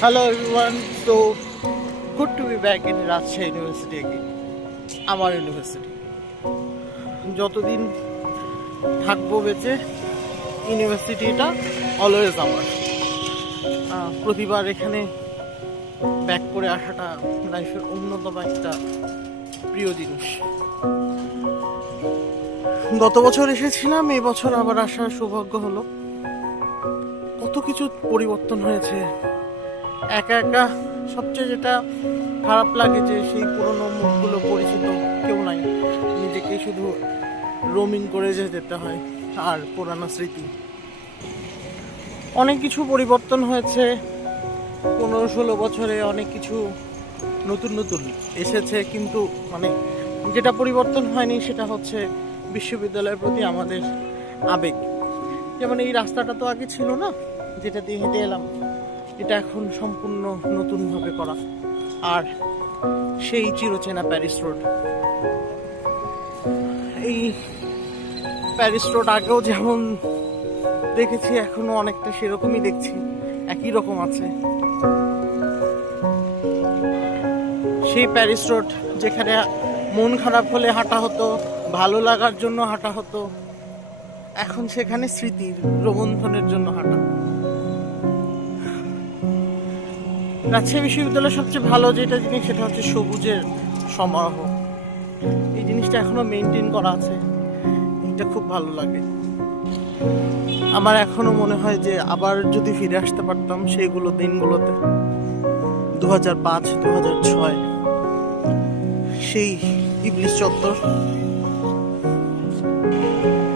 Hello everyone. So good to be back in Rajshahi University again. আমার university যতদিন থাকবো বেঁচে ইউনিভার্সিটিটা অলওয়েজ আমার। প্রতিবার এখানে ব্যাক করে আসাটা লাইফের অন্যতম একটা প্রিয় জিনিস। গত বছর এসেছিলাম, এই বছর আবার আসার সৌভাগ্য হলো। কত কিছু পরিবর্তন হয়েছে। একা একা সবচেয়ে যেটা খারাপ লাগে যে সেই পুরনো মুখগুলো পরিচিত কেউ নাই, নিজেকে শুধু রোমিং করে যেতে হয়। আর পুরানো স্মৃতি, অনেক কিছু পরিবর্তন হয়েছে 15-16 বছরে, অনেক কিছু নতুন নতুন এসেছে, কিন্তু মানে যেটা পরিবর্তন হয়নি সেটা হচ্ছে বিশ্ববিদ্যালয়ের প্রতি আমাদের আবেগ। যেমন এই রাস্তাটা তো আগে ছিল না, যেটা দিয়ে হেঁটে এলাম, এটা এখন সম্পূর্ণ নতুনভাবে করা। আর সেই চিরচেনা প্যারিস রোড, এই প্যারিস রোড আগেও যেমন দেখেছি এখনো অনেকটা সেরকমই দেখছি, একই রকম আছে। সেই প্যারিস রোড যেখানে মন খারাপ হলে হাঁটা হতো, ভালো লাগার জন্য হাঁটা হতো, এখন সেখানে স্মৃতির রোমন্থনের জন্য হাঁটা। রাজশাহী বিশ্ববিদ্যালয়ের সবচেয়ে ভালো যেটা জিনিস সেটা হচ্ছে সবুজের সমারোহ। এই জিনিসটা এখনো মেনটেন করা আছে, এটা খুব ভালো লাগে। আমার এখনো মনে হয় যে আবার যদি ফিরে আসতে পারতাম সেইগুলো দিনগুলোতে, 2005-2006 সেই ইবলিশ চত্বর,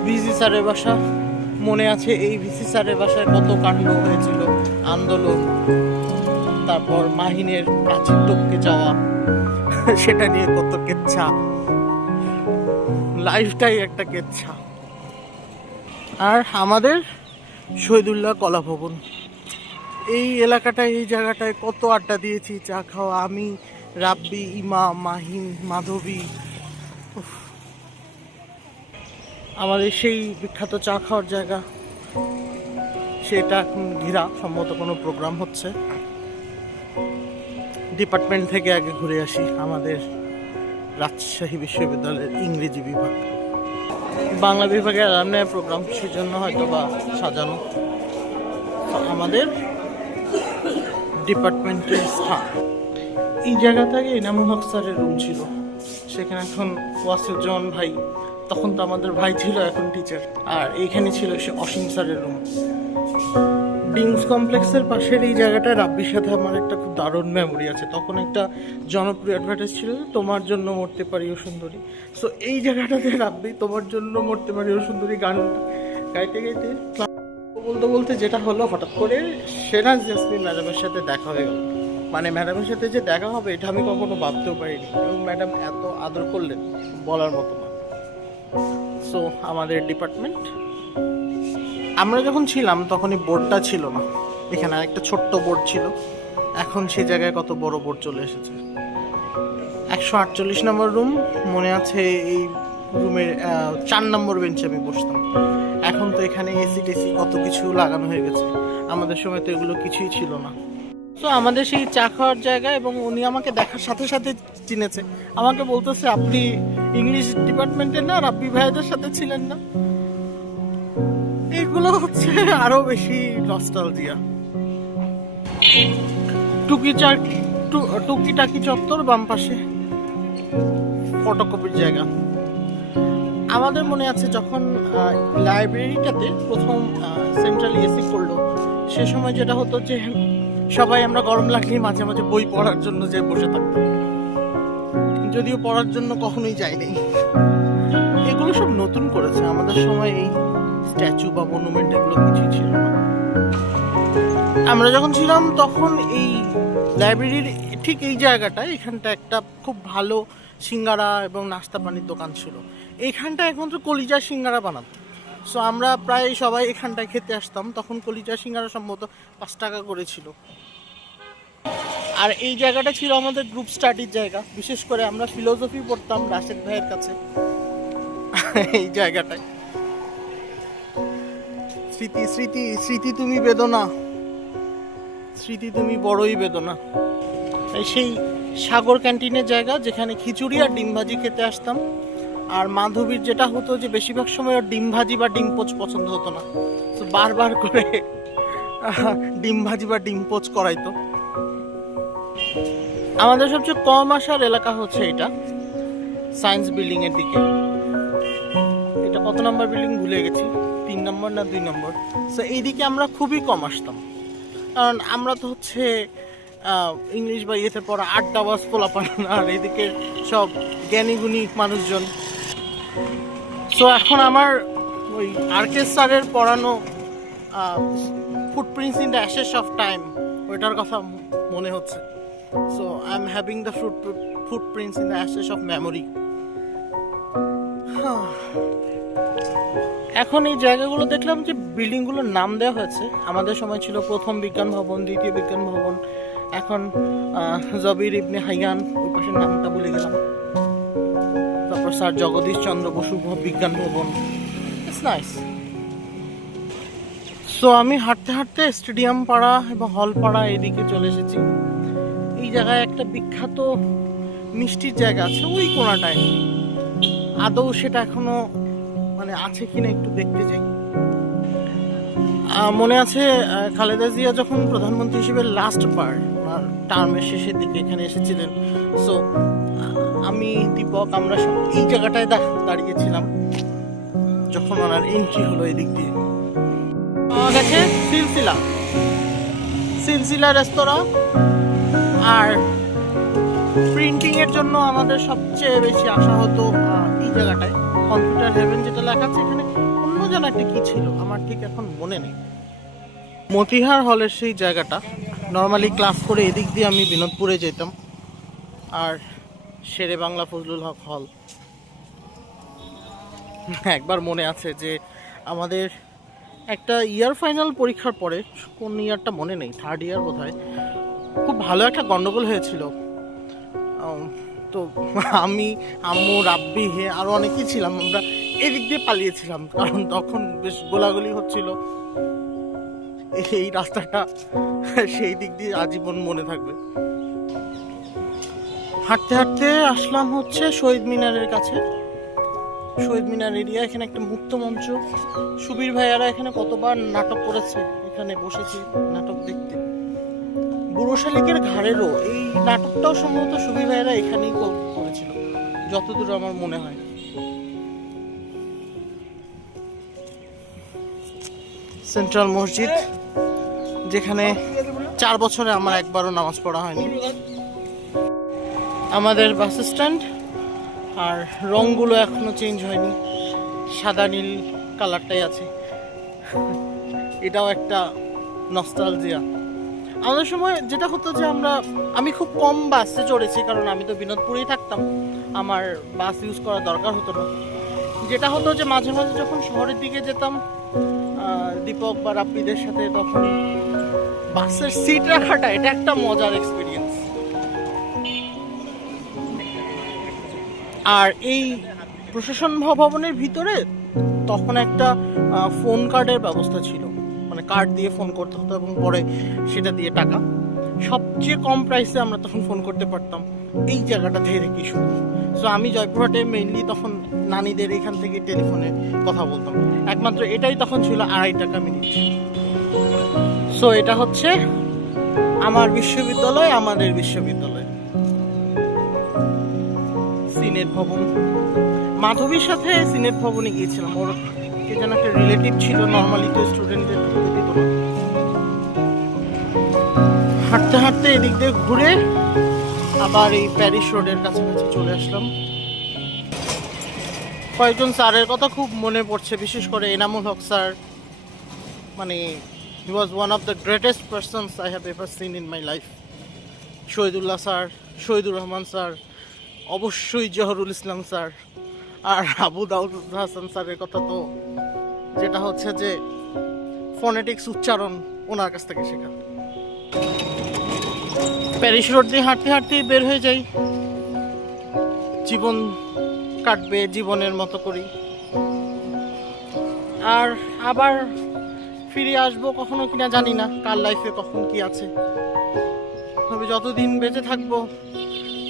ভিসি স্যারের বাসা মনে আছে। এই ভিসি স্যারের বাসায় কত কাণ্ড হয়েছিল, আন্দোলন, তারপর মাহিনের প্রাচীর টপকে যাওয়া, সেটা নিয়ে কত কেচ্ছা, লাইফটাই একটা কেচ্ছা। আর আমাদের শহীদুল্লাহ কলা ভবন, এই এলাকাটায়, এই জায়গাটায় কত আড্ডা দিয়েছি, চা খাওয়া, আমি, রাব্বি, ইমা, মাহিন, মাধবী। আমাদের সেই বিখ্যাত চা খাওয়ার জায়গা, সেটা এখন ঘেরা, সম্ভবত কোনো প্রোগ্রাম হচ্ছে। ডিপার্টমেন্ট থেকে আগে ঘুরে আসি আমাদের রাজশাহী বিশ্ববিদ্যালয়ের ইংরেজি বিভাগ, বাংলা বিভাগের অ্যালামনাই প্রোগ্রাম, সেজন্য হয়তো বা সাজানো আমাদের ডিপার্টমেন্টের স্থান। এই জায়গা থেকে এনামুল হক স্যারের রুম ছিল, সেখানে এখন ওয়াসিফুজ্জামান ভাই, তখন তো আমাদের ভাই ছিল, এখন টিচার। আর এইখানে ছিল সে অসীম স্যারের রুম। ডিংস কমপ্লেক্সের পাশের এই জায়গাটা রাব্বির সাথে আমার একটা খুব দারুণ মেমোরি আছে। তখন একটা জনপ্রিয় অ্যাডভার্টাইজ ছিল, তোমার জন্য মরতে পারি ও সুন্দরী। সো এই জায়গাটাতে রাব্বি তোমার জন্য মরতে পারি ও সুন্দরী গানটা গাইতে গাইতে বলতে বলতে যেটা হলো, হঠাৎ করে সেনা জেসমিন ম্যাডামের সাথে দেখা হয়ে গেল। মানে ম্যাডামের সাথে যে দেখা হবে এটা আমি কখনো ভাবতেও পারিনি, এবং ম্যাডাম এত আদর করলেন বলার মতো না। সো আমাদের ডিপার্টমেন্ট, আমরা যখন ছিলাম তখন এই বোর্ডটা ছিল না, এখানে একটা ছোট্ট বোর্ড ছিল, এখন সেই জায়গায় কত বড় বোর্ড চলে এসেছে। 148 নম্বর রুম মনে আছে, এই রুমের 4 নম্বর বেঞ্চে আমি বসতাম। এখন তো এখানে এসি টেসি কত কিছু লাগানো হয়ে গেছে, আমাদের সময় তো এগুলো কিছুই ছিল না। তো আমাদের সেই চা খাওয়ার জায়গা, এবং উনি আমাকে দেখার সাথে সাথে চিনেছে, আমাকে বলতেছে আপনি ইংলিশ ডিপার্টমেন্টের না, রাব্বি ভাইদের সাথে ছিলেন না। এগুলো হচ্ছে আরো বেশি নস্টালজিয়া। টুকিটাকি চত্বর বাম পাশে ফটোকপির জায়গা। আমাদের মনে আছে যখন লাইব্রেরিটাতে প্রথম সেন্ট্রাল এসি করলো, সে সময় যেটা হতো যে সবাই আমরা গরম লাগলেই মাঝে মাঝে বই পড়ার জন্য যে বসে থাকতাম, যদিও পড়ার জন্য কখনোই যাইনি। এগুলো সব নতুন করেছে, আমাদের সময় এই স্ট্যাচু বা মনুমেন্ট এগুলো কিছুই ছিল না। আমরা যখন ছিলাম তখন এই লাইব্রেরির ঠিক এই জায়গাটায়, এখানটা একটা খুব ভালো সিঙ্গারা এবং নাস্তা পানির দোকান ছিল। এইখানটা একমাত্র কলিজা সিঙ্গারা বানাতো। সো আমরা প্রায় সবাই এখানটায় খেতে আসতাম। তখন কলিজা সিঙ্গারা সম্ভবত 5 টাকা করে ছিল। আর এই জায়গাটা ছিল আমাদের গ্রুপ স্টাডির জায়গা, বিশেষ করে আমরা ফিলোসফি পড়তাম রাশেদ ভাইয়ের কাছে। এই জায়গাটায় স্মৃতি স্মৃতি স্মৃতি তুমি বেদনা, স্মৃতি তুমি বড়ই বেদনা। এই সেই সাগর ক্যান্টিনের জায়গা যেখানে খিচুড়ি আর ডিম ভাজি খেতে আসতাম। আর মাধবীর যেটা হতো যে বেশিরভাগ সময় ওর ডিম ভাজি বা ডিম পোচ পছন্দ হতো না, তো বারবার করে ডিম ভাজি বা ডিম পোচ করাইতো। আমাদের সবচেয়ে কম আসার এলাকা হচ্ছে এটা সায়েন্স বিল্ডিং এর দিকে। এটা কত নম্বর বিল্ডিং ভুলে গেছি, 3 নম্বর না 2 নম্বর। সো এইদিকে আমরা খুবই কম আসতাম, কারণ আমরা তো হচ্ছে ইংলিশ বা ইয়েতে পড়া আড্ডাবাজ পোলাপান, আর এদিকে সব জ্ঞানী গুণী মানুষজন। সো এখন আমার ওই আরকে স্যারের পড়ানো footprints in the Ashes of time ওইটার কথা মনে হচ্ছে। So I am having the footprints in the Ashes of memory. এখন এই জায়গাগুলো দেখলাম যে বিল্ডিংগুলোর নাম দেওয়া হয়েছে। আমাদের সময় ছিল প্রথম বিজ্ঞান ভবন, দ্বিতীয় বিজ্ঞান ভবন, এখন জবির ইবনে হাইয়ান, ওই পাশের নামটা ভুলে গেলাম। তারপর স্যার জগদীশ চন্দ্র বসু বিজ্ঞান ভবন। It's nice. সো আমি হাঁটতে হাঁটতে স্টেডিয়াম পাড়া এবং হল পাড়া এদিকে চলে এসেছি। এই জায়গায় একটা বিখ্যাত মিষ্টির জায়গা আছে ওই কোণাটায়, আদৌ সেটা এখনো মানে আছে কিনা একটু দেখতে চাই। মনে আছে খালেদা জিয়া যখন প্রধানমন্ত্রী হিসেবে লাস্ট বার ওনার টার্মের শেষের দিকে এখানে এসেছিলেন। সো আমি দীপক আমরা সব এই জায়গাটায় দাঁড়িয়েছিলাম যখন ওনার এন্ট্রি হলো এদিক দিয়ে। দেখে সিলসিলা রেস্তোরাঁ। আর প্রিন্টিং এর জন্য আমাদের সবচেয়ে বেশি আশা হতো এই জায়গাটায় কম্পিউটার হেভেন যেটা লেখা আছে, এখানে অন্য যেন একটা কি ছিল আমার ঠিক এখন মনে নেই। মতিহার হলের সেই জায়গাটা, নর্মালি ক্লাস করে এদিক দিয়ে আমি বিনোদপুরে যেতাম। আর শেরে বাংলা ফজলুল হক হল। একবার মনে আছে যে আমাদের একটা ইয়ার ফাইনাল পরীক্ষার পরে, কোন ইয়ারটা মনে নেই, 3rd ইয়ার বোধহয়, খুব ভালো একটা গন্ডগোল হয়েছিল। তো আমি, আম্মু, রাব্বি, আরো অনেকেই ছিলাম, আমরা এদিক দিয়ে পালিয়েছিলাম কারণ তখন বেশ গোলাগুলি হচ্ছিল। এই রাস্তাটা সেই দিক দিয়ে আজীবন মনে থাকবে। হাঁটতে হাঁটতে আসলাম হচ্ছে শহীদ মিনারের কাছে। শহীদ মিনার এরিয়া, এখানে একটা মুক্ত মঞ্চ। সুবীর ভাইয়ারা এখানে কতবার নাটক করেছে, এখানে বসেছি নাটক দেখতে। বুড়ো শালিকের ঘাড়েরও এই নাটকটাও সম্ভবত সুবীর ভাইয়ারা এখানেই করেছিল যতদূর আমার মনে হয়। সেন্ট্রাল মসজিদ, যেখানে 4 বছরে আমার একবারও নামাজ পড়া হয়নি। আমাদের বাস স্ট্যান্ড, আর রংগুলো এখনো চেঞ্জ হয়নি, সাদা নীল কালারটাই আছে। এটাও একটা নস্টালজিয়া। আমাদের সময় যেটা হতো যে আমি খুব কম বাসে চড়েছি, কারণ আমি তো বিনোদপুরেই থাকতাম, আমার বাস ইউজ করার দরকার হতো না। যেটা হতো যে মাঝে মাঝে যখন শহরের দিকে যেতাম দীপক বা রাব্বিদের সাথে, তখন বাসের সিট রাখাটা এটা একটা মজার এক্সপিরিয়েন্স। আর এই প্রশাসন ভবনের ভিতরে তখন একটা ফোন কার্ডের ব্যবস্থা ছিল, মানে কার্ড দিয়ে ফোন করতে হতো এবং পরে সেটা দিয়ে টাকা। সবচেয়ে কম প্রাইসে আমরা তখন ফোন করতে পারতাম এই জায়গাটা থেকে শুধু। সো আমি জয়পুরহাটে মেইনলি তখন নানিদের এখান থেকে টেলিফোনে কথা বলতাম, একমাত্র এটাই তখন ছিল 2.5 টাকা মিনিট। সো এটা হচ্ছে আমার বিশ্ববিদ্যালয়, আমাদের বিশ্ববিদ্যালয়। সিনেট ভবন, মাধবীর সাথে সিনেট ভবনে গিয়েছিলাম, ওর কে যেন একটা রিলেটিভ ছিল, নর্মালি তো স্টুডেন্টদের ঢুকতে দিত না। হাঁটতে হাঁটতে এদিক দিয়ে ঘুরে আবার এই প্যারিস রোডের কাছাকাছি চলে আসলাম। কয়েকজন স্যারের কথা খুব মনে পড়ছে, বিশেষ করে এনামুল হক স্যার। মানে he was one of the greatest persons I have ever seen in my life. Shahidullah sir, Shahidur Rahman sir, অবশ্যই জহরুল ইসলাম স্যার, আর আবু দাউদ হাসান স্যারের কথা তো, যেটা হচ্ছে যে ফোনেটিক্স উচ্চারণ ওনার কাছ থেকে শেখা। প্যারিস রোড দিয়ে হাঁটতে হাঁটতেই বের হয়ে যাই, জীবন কাটবে জীবনের মতো করি। আর আবার ফিরে আসবো কখনো কিনা জানি না, কার লাইফে কখন কি আছে। তবে যতদিন বেঁচে থাকবো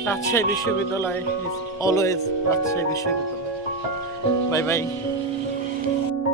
রাজশাহী বিশ্ববিদ্যালয় ইজ অলওয়েজ রাজশাহী বিশ্ববিদ্যালয়। Bye bye.